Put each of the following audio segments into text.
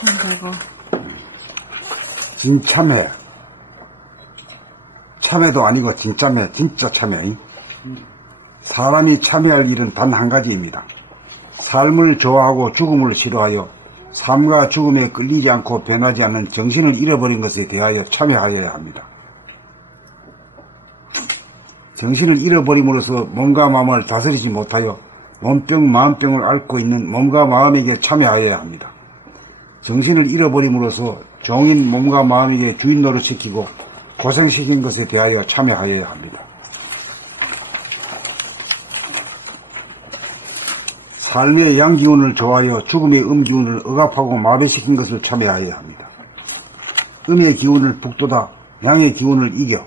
그리고 진참회. 참회도 아니고 진참회, 진짜 참회. 사람이 참회할 일은 단 한 가지입니다. 삶을 좋아하고 죽음을 싫어하여 삶과 죽음에 끌리지 않고 변하지 않는 정신을 잃어버린 것에 대하여 참회하여야 합니다. 정신을 잃어버림으로써 몸과 마음을 다스리지 못하여 몸병, 마음병을 앓고 있는 몸과 마음에게 참회하여야 합니다. 정신을 잃어버림으로써 종인 몸과 마음에게 주인 노릇시키고 고생시킨 것에 대하여 참여하여야 합니다. 삶의 양기운을 좋아하여 죽음의 음기운을 억압하고 마비시킨 것을 참여하여야 합니다. 음의 기운을 북돋아 양의 기운을 이겨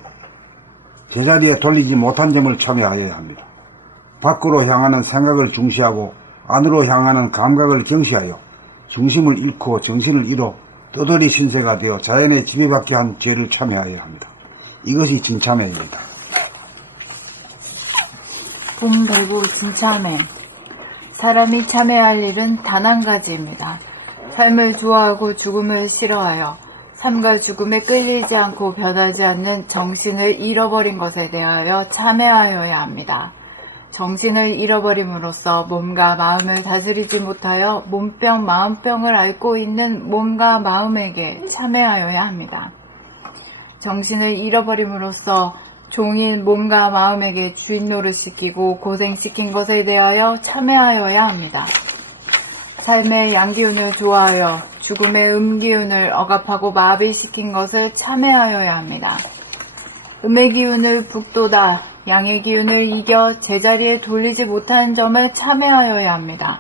제자리에 돌리지 못한 점을 참여하여야 합니다. 밖으로 향하는 생각을 중시하고 안으로 향하는 감각을 경시하여 중심을 잃고 정신을 잃어 떠돌이 신세가 되어 자연의 지배받게 한 죄를 참여하여야 합니다. 이것이 진참회입니다. 봄 배구 진참회. 사람이 참회할 일은 단 한 가지입니다. 삶을 좋아하고 죽음을 싫어하여 삶과 죽음에 끌리지 않고 변하지 않는 정신을 잃어버린 것에 대하여 참회하여야 합니다. 정신을 잃어버림으로써 몸과 마음을 다스리지 못하여 몸병, 마음병을 앓고 있는 몸과 마음에게 참회하여야 합니다. 정신을 잃어버림으로써 종인 몸과 마음에게 주인 노릇 시키고 고생시킨 것에 대하여 참회하여야 합니다. 삶의 양기운을 좋아하여 죽음의 음기운을 억압하고 마비시킨 것을 참회하여야 합니다. 음의 기운을 북돋아 양의 기운을 이겨 제자리에 돌리지 못하는 점을 참회하여야 합니다.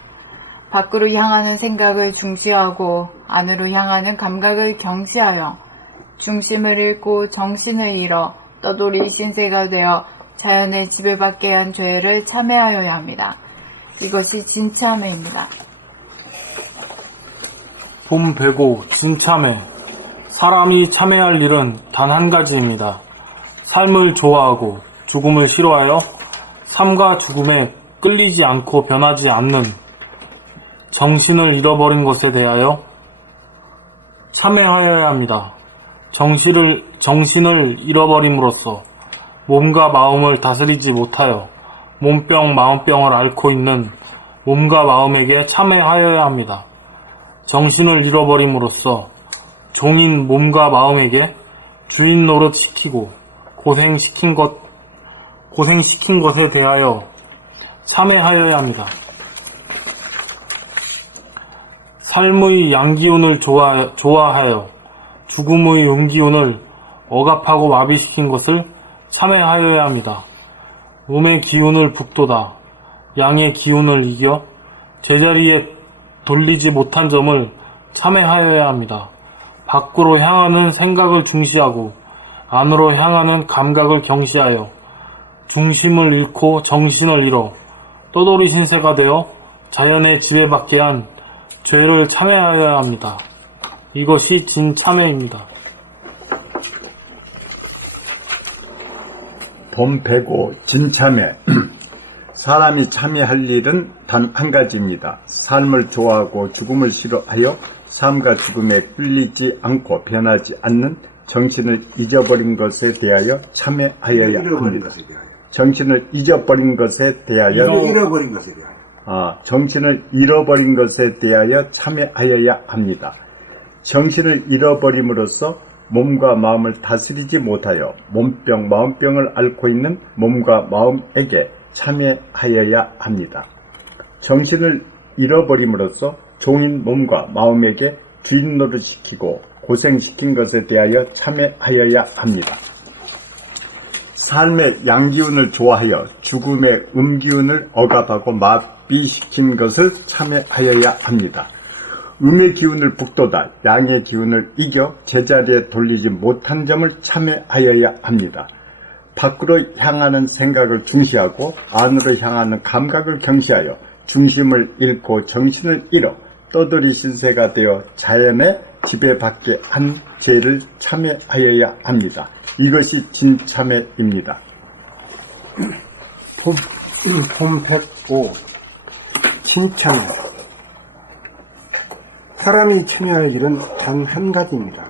밖으로 향하는 생각을 중시하고 안으로 향하는 감각을 경시하여 중심을 잃고 정신을 잃어 떠돌이 신세가 되어 자연의 지배받게 한 죄를 참회하여야 합니다. 이것이 진참회입니다. 봄 배고 진참회. 사람이 참회할 일은 단 한 가지입니다. 삶을 좋아하고 죽음을 싫어하여 삶과 죽음에 끌리지 않고 변하지 않는 정신을 잃어버린 것에 대하여 참회하여야 합니다. 정신을, 정신을 잃어버림으로써 몸과 마음을 다스리지 못하여 몸병, 마음병을 앓고 있는 몸과 마음에게 참회하여야 합니다. 정신을 잃어버림으로써 종인 몸과 마음에게 주인 노릇 시키고 고생시킨 것, 고생시킨 것에 대하여 참회하여야 합니다. 삶의 양기운을 좋아, 좋아하여 죽음의 음기운을 억압하고 마비시킨 것을 참회하여야 합니다. 음의 기운을 북돋아 양의 기운을 이겨 제자리에 돌리지 못한 점을 참회하여야 합니다. 밖으로 향하는 생각을 중시하고 안으로 향하는 감각을 경시하여 중심을 잃고 정신을 잃어 떠돌이 신세가 되어 자연의 지배받게 한 죄를 참회하여야 합니다. 이것이 진 참회입니다. 봄배고 진참회 사람이 참여할 일은 단 한 가지입니다. 삶을 좋아하고 죽음을 싫어하여 삶과 죽음에 끌리지 않고 변하지 않는 정신을 잊어버린 것에 대하여 참여하여야 잃어버린 합니다. 정신을 잊어버린 것에 대하여 잃어버린 것에 대하여. 아, 정신을 잃어버린 것에 대하여 참여하여야 합니다. 정신을 잃어버림으로써 몸과 마음을 다스리지 못하여 몸병, 마음병을 앓고 있는 몸과 마음에게 참여하여야 합니다. 정신을 잃어버림으로써 종인 몸과 마음에게 주인 노릇시키고 고생시킨 것에 대하여 참여하여야 합니다. 삶의 양기운을 좋아하여 죽음의 음기운을 억압하고 마비시킨 것을 참여하여야 합니다. 음의 기운을 북돋아 양의 기운을 이겨 제자리에 돌리지 못한 점을 참여하여야 합니다. 밖으로 향하는 생각을 중시하고 안으로 향하는 감각을 경시하여 중심을 잃고 정신을 잃어 떠돌이 신세가 되어 자연의 지배받게 한 죄를 참여하여야 합니다. 이것이 진참회입니다. 폼, 폼팩고, 칭찬. 사람이 참여할 일은 단 한 가지입니다.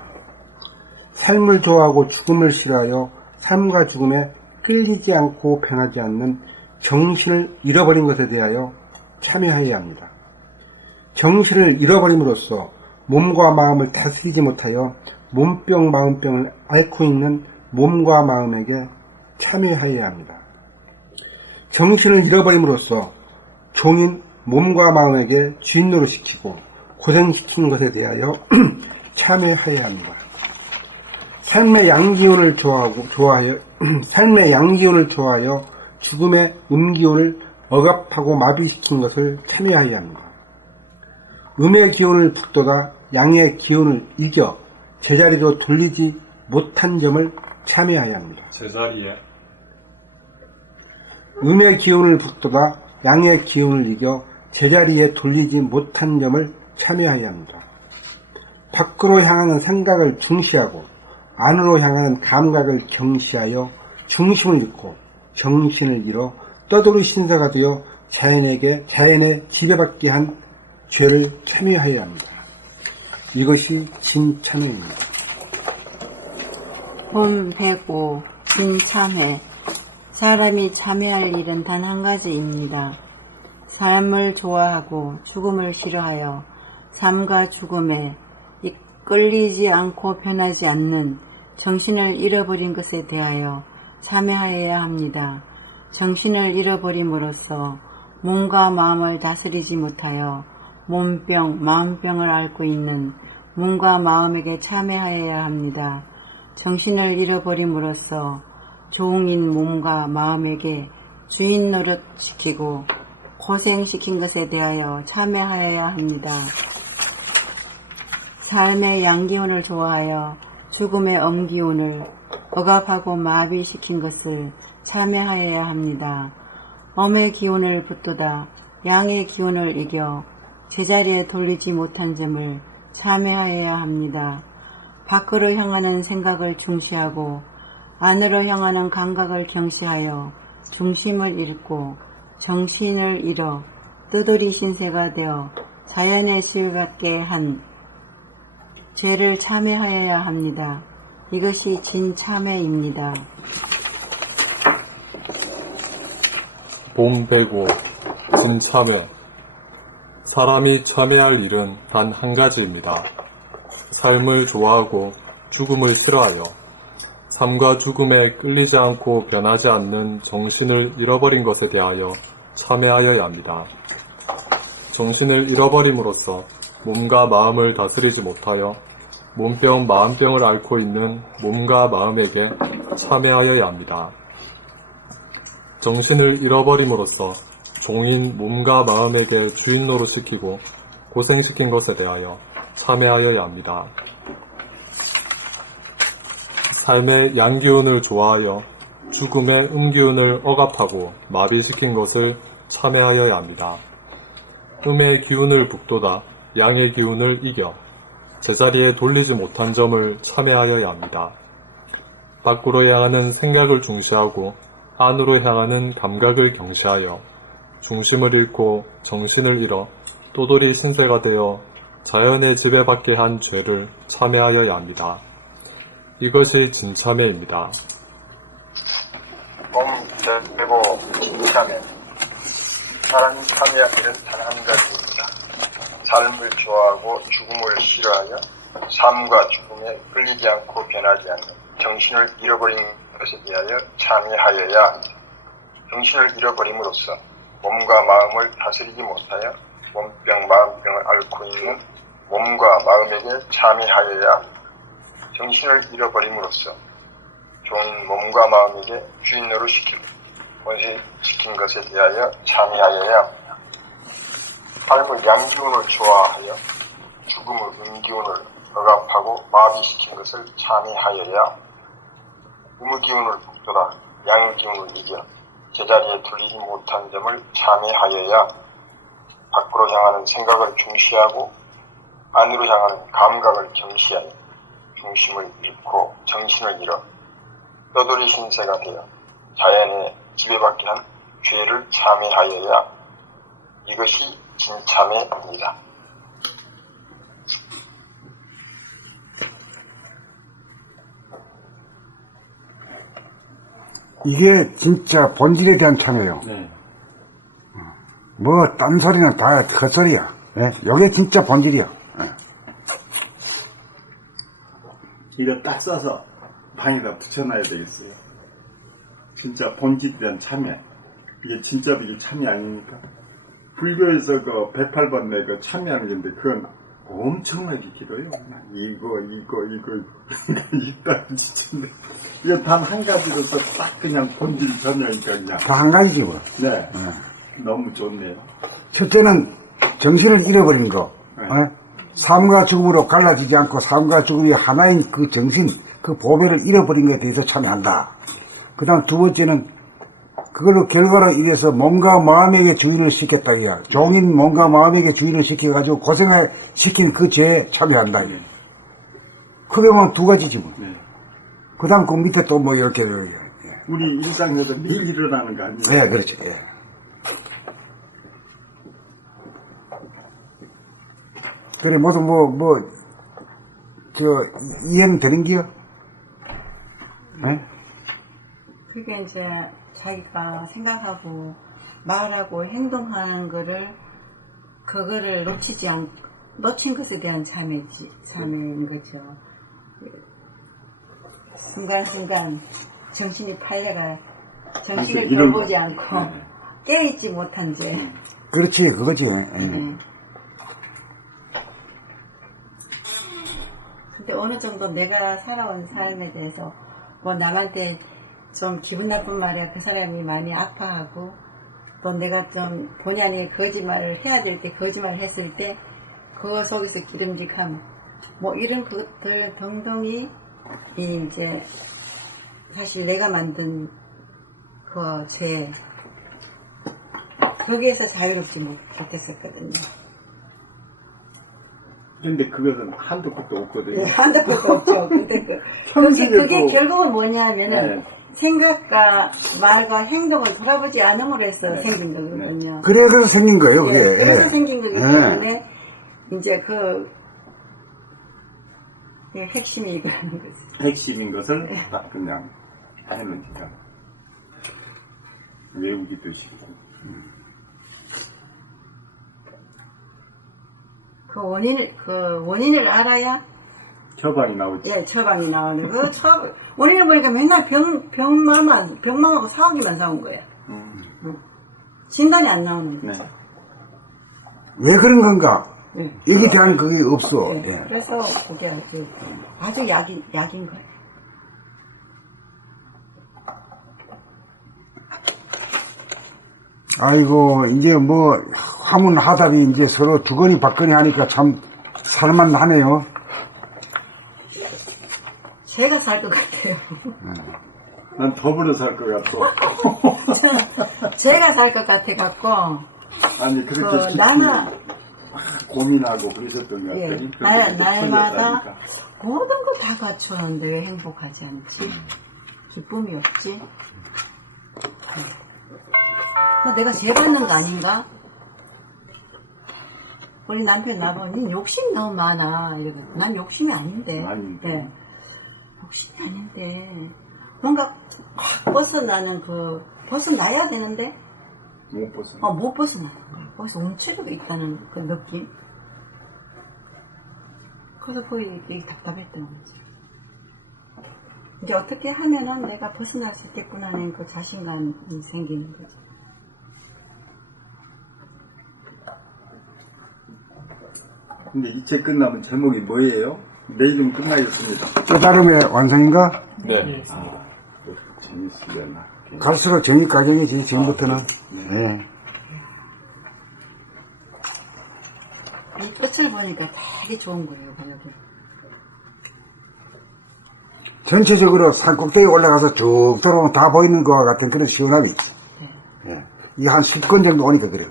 삶을 좋아하고 죽음을 싫어하여 삶과 죽음에 끌리지 않고 변하지 않는 정신을 잃어버린 것에 대하여 참여해야 합니다. 정신을 잃어버림으로써 몸과 마음을 다스리지 못하여 몸병 마음병을 앓고 있는 몸과 마음에게 참여해야 합니다. 정신을 잃어버림으로써 종인 몸과 마음에게 주인 노릇시키고 고생시키는 것에 대하여 참여해야 합니다. 삶의 양기운을 좋아하고 좋아하여 삶의 양기운을 좋아하여 죽음의 음기운을 억압하고 마비시킨 것을 참여해야 합니다. 음의 기운을 북돋아 양의 기운을 이겨 제자리로 돌리지 못한 점을 참여해야 합니다. 제자리에 음의 기운을 북돋아 양의 기운을 이겨 제자리에 돌리지 못한 점을 참여해야 합니다. 밖으로 향하는 생각을 중시하고 안으로 향하는 감각을 경시하여 중심을 잃고 정신을 잃어 떠돌이 신사가 되어 자연에게 자연에 지배받게 한 죄를 참여해야 합니다. 이것이 진참회입니다. 봄105 진참회 사람이 참여할 일은 단 한 가지입니다. 삶을 좋아하고 죽음을 싫어하여 삶과 죽음에 이끌리지 않고 변하지 않는 정신을 잃어버린 것에 대하여 참여하여야 합니다. 정신을 잃어버림으로써 몸과 마음을 다스리지 못하여 몸병, 마음병을 앓고 있는 몸과 마음에게 참여하여야 합니다. 정신을 잃어버림으로써 종인 몸과 마음에게 주인 노릇 시키고 고생시킨 것에 대하여 참여하여야 합니다. 삶의 양기운을 좋아하여 죽음의 엄기운을 억압하고 마비시킨 것을 참여하여야 합니다. 엄의 기운을 붙돋아 양의 기운을 이겨 제자리에 돌리지 못한 점을 참여하여야 합니다. 밖으로 향하는 생각을 중시하고 안으로 향하는 감각을 경시하여 중심을 잃고 정신을 잃어 뜨돌이 신세가 되어 자연의 지배받게 한 죄를 참여하여야 합니다. 이것이 진참회입니다. 봄 배고 진참회 사람이 참여할 일은 단 한 가지입니다. 삶을 좋아하고 죽음을 싫어하여 삶과 죽음에 끌리지 않고 변하지 않는 정신을 잃어버린 것에 대하여 참여하여야 합니다. 정신을 잃어버림으로써 몸과 마음을 다스리지 못하여 몸병, 마음병을 앓고 있는 몸과 마음에게 참여하여야 합니다. 정신을 잃어버림으로써 종인 몸과 마음에게 주인 노릇시키고 고생시킨 것에 대하여 참여하여야 합니다. 삶의 양기운을 좋아하여 죽음의 음기운을 억압하고 마비시킨 것을 참여하여야 합니다. 음의 기운을 북돋아 양의 기운을 이겨 제자리에 돌리지 못한 점을 참여하여야 합니다. 밖으로 향하는 생각을 중시하고 안으로 향하는 감각을 경시하여 중심을 잃고 정신을 잃어 또돌이 신세가 되어 자연의 지배받게 한 죄를 참여하여야 합니다. 이것이 진참회입니다. 봄 대고 진참회 사람이 참여할 일은 단 한 가지입니다. 삶을 좋아하고 죽음을 싫어하여 삶과 죽음에 끌리지 않고 변하지 않는 정신을 잃어버린 것에 대하여 참여하여야 합니다. 정신을 잃어버림으로써 몸과 마음을 다스리지 못하여 몸병 마음병을 앓고 있는 몸과 마음에게 참여하여야. 정신을 잃어버림으로써 종인 몸과 마음에게 주인 노릇시키고 권세시킨 것에 대하여 참여하여야 합니다. 삶의 양기운을 좋아하여 죽음의 음기운을 억압하고 마비시킨 것을 참여하여야 음의 기운을 북돋아 양의 기운을 이겨 제자리에 돌리지 못한 점을 참여하여야 밖으로 향하는 생각을 중시하고 안으로 향하는 감각을 경시하여 중심을 잃고 정신을 잃어 떠돌이 신세가 되어 자연에 지배받게 한 죄를 참여하여야 이것이 진참회입니다. 이게 진짜 본질에 대한 참여예요. 네. 뭐, 딴 소리는 다 헛소리야. 예? 요게 진짜 본질이야. 예. 이거 딱 싸서 방에다 붙여놔야 되겠어요. 진짜 본질에 대한 참여. 이게 진짜로 이게 참여 아닙니까? 불교에서 그 108번 내그 참여하는 건데 그건 엄청나게 길어요. 이거, 이거, 이거, 이따 미친데. 이거 단 한 가지로서 딱 그냥 본질 전혀니까 그냥. 다 한 가지지 뭐. 네. 너무 좋네요. 첫째는 정신을 잃어버린 거. 네. 어? 삶과 죽음으로 갈라지지 않고 삶과 죽음이 하나인 그 정신, 그 보배를 잃어버린 것에 대해서 참여한다. 그 다음 두 번째는 그걸로 결과로 인해서 몸과 마음에게 주인을 시켰다. 이야. 종인 몸과 마음에게 주인을 시켜가지고 고생을 시킨 그 죄에 참여한다. 이야. 크게 보면 두 가지지 뭐. 네. 그 다음 그 밑에 또 뭐 이렇게. 이렇게. 우리 일상에서 매일 일어나는 거 아니에요? 예, 그렇죠. 예. 그래, 모두 뭐, 뭐, 저, 이- 이해는 되는 기요? 예? 그게 이제 자기가 생각하고 말하고 행동하는 거를 그거를 놓치지 않 놓친 것에 대한 참여지 참여인 거죠. 순간순간 정신이 팔려가 정신을 이런 돌보지 거. 않고 네. 깨있지 못한 죄. 그렇지, 그거지. 예. 네. 근데 어느 정도 내가 살아온 삶에 대해서 뭐 남한테 좀 기분 나쁜 말이야 그 사람이 많이 아파하고 또 내가 좀 본의 아니게 거짓말을 해야 될 때 거짓말 했을 때 그거 속에서 기름직함 뭐 이런 것들 등등이 이 이제 사실 내가 만든 그 죄 거기에서 자유롭지 못했었거든요. 근데 그것은 한도 끝도 없거든요. 네, 한도 없죠. 근데 그, 그게, 그게 결국은 뭐냐면은 네. 생각과 말과 행동을 돌아보지 않음으로 해서 네. 생긴 거거든요. 그래, 그래서 생긴 거예요, 그게. 예, 그래서 예. 생긴 거기 예. 때문에 이제 그, 그 핵심이 이거라는 거죠. 핵심인 것을 딱 그냥 해놓으니까 외우기도 쉽고 그 원인을 그 원인을 알아야 처방이 나오지. 예 처방이 나오는 그 처방 원인을 보니까 맨날 병 병만 병망하고 사오기만 사온 거예요. 음, 진단이 안 나오는 네. 거죠. 왜 그런 건가? 예. 여기 대한 그게 없어. 예, 예. 그래서 그게 아주 아주 약인 약인 거예요. 아이고, 이제 뭐, 화문 하답이 이제 서로 주거니 받거니 하니까 참 살만하네요. 제가 살 것 같아요. 난 더불어 살 것 같고. 제가 살 것 같아 갖고 아니 그 그렇게 깊이 나나 고민하고 그러셨던 것 예, 같더니 날 그렇게 날마다. 모든 거 다 갖추었는데 왜 행복하지 않지? 기쁨이 없지? 그 내가 죄 받는 거 아닌가? 우리 남편 나보니 욕심이 너무 많아. 이러거든. 난 욕심이 아닌데. 아닌데. 네. 욕심이 아닌데. 뭔가 확 벗어나는 그, 벗어나야 되는데, 못 벗어. 어, 못 벗어나는 거야. 거기서 움츠리고 있다는 그 느낌. 그래서 거의 되게 답답했던 거지. 이제 어떻게 하면은 내가 벗어날 수 있겠구나 하는 그 자신감이 생기는 거지. 근데 이 책 끝나면 제목이 뭐예요? 내일은 끝나겠습니다. 깨달음의 완성인가? 네. 재밌으려나. 갈수록 정의 가경이지, 지금부터는. 예. 이 끝을 보니까 되게 좋은 거예요, 번역이. 전체적으로 산 꼭대기 올라가서 쭉 들어오면 다 보이는 것과 같은 그런 시원함이 있지. 예. 이게 한 10권 정도 오니까 그래요.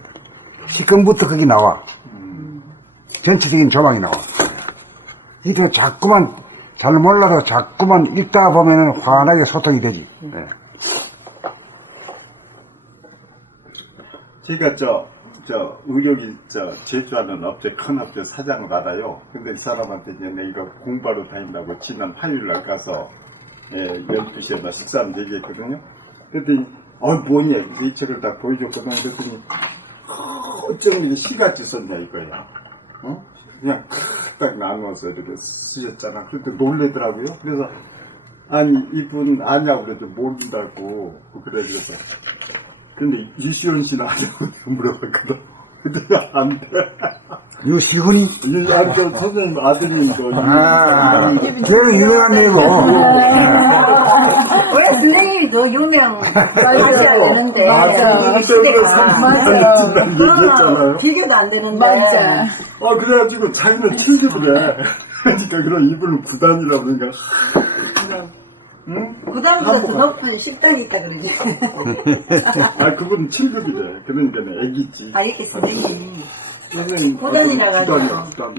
10권부터 거기 나와. 전체적인 조망이 나와. 이들 자꾸만, 잘 몰라도 자꾸만 읽다 보면은 환하게 소통이 되지. 예. 제가 저, 저, 의료기, 저, 제주하는 업체, 큰 업체 사장을 알아요. 근데 이 사람한테 이제 내가 공부하러 다닌다고 지난 화요일 날 가서, 예, 12시에 나 식사하는 얘기했거든요. 그랬더니 어 뭐냐 이 책을 딱 보여줬거든 그랬더니 어쩜 이게 시같이 썼냐 이거야 어? 그냥 딱 나누어서 이렇게 쓰셨잖아. 그런데 놀래더라고요. 그래서 아니 이분 아냐고 그래도 모른다고. 그래 그래서. 근데 유시원 씨는 아냐고 물어봤거든. 근데 안 돼 유시훈이? 아, 저 선생님 아드님도 아, 걔는 유명한 애고 원래 선생님이 더 유명 하셔야 되는데. 맞아. 이 시대가 맞아. 얘기했잖아요. 비교도 안 되는데. 맞아. 아 그래가지고 자기는 칠급이래. 그러니까 그런 이분은 구단이라고 그러니까. 응? 부담보다 더 높은 식당이 있다 그러지 아 그분 칠급이래. 그러니까 애기지. 아 이렇게 선생님이 선생님 구단이라 가지고. 구단이야 구단